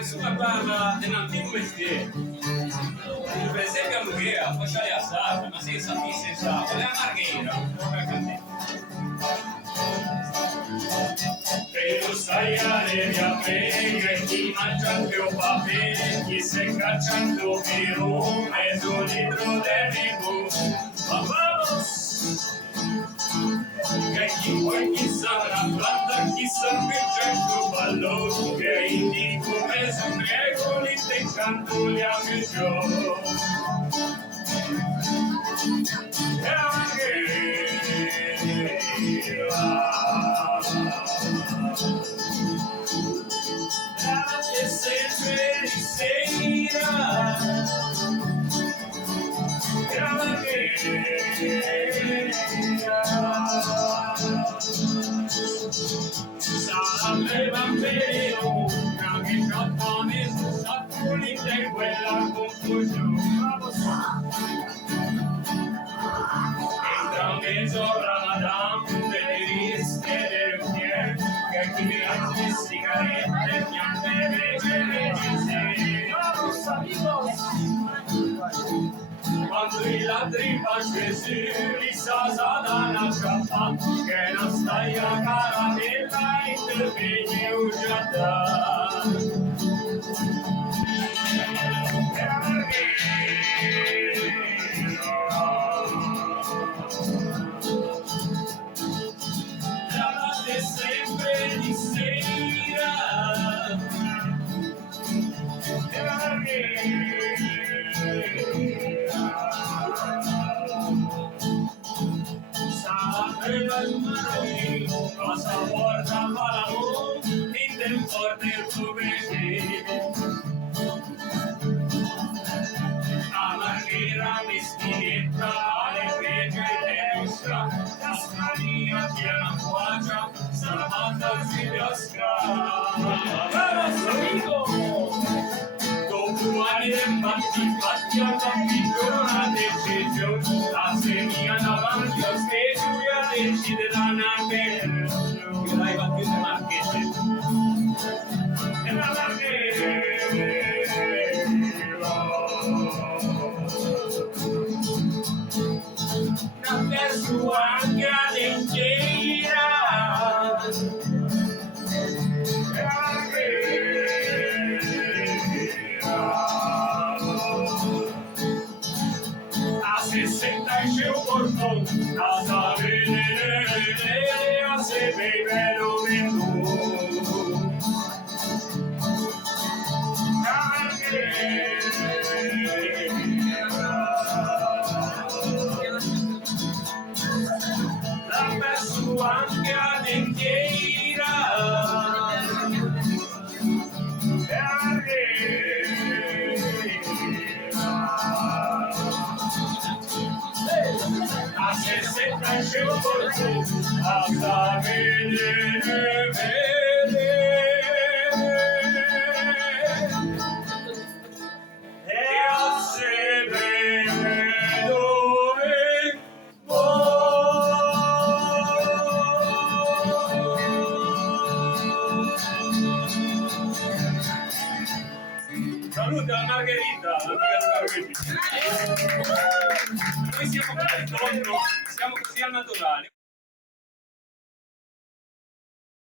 canzone parla dell'antico mestiere. Per esempio a Margheira fa le assate, ma senza P, senza A. E a Margheira, per cantare. Però sai aria prega e chi mangia anche un papê, chi se cacciando piron, mêzo, litro de amigo. Ma vamos! Che chi poi chi saprà plata, chi sapeggia il balòu, che indico me sempre Inte, canto, amigo. E Grazie sempre di sera, sarebbe vero, che cantone su saculita in quella confusione. Entra mezzo Ramadan, delle rische del fiel, che chi altre sigarette, niente vece. Vamos amigos! Quando i ladri van Gesù, li sa Satana sciappa, che non stai a caramella, interviene usciata. Lavorate sempre di sera, sapeva il marito, cosa porta balòu, in del forte il tuo a Margheira meschinetta, alle vecchie e nostra, la strania piena quagia, salvata si piasca. Vamos amigo! Dopo anni di fatti a campigiona decisione, la segna davanti a stesso decide da nave, che l'hai battuto marchette. E la Margheira su anche Margheira, a 60 esce un portón, a sapere a se beve novembre. Anche Margheira, a 60 esce un portón, a sapere e a se beve. Saluta a Margherita, l'amica di Margherita. Noi siamo così al naturale.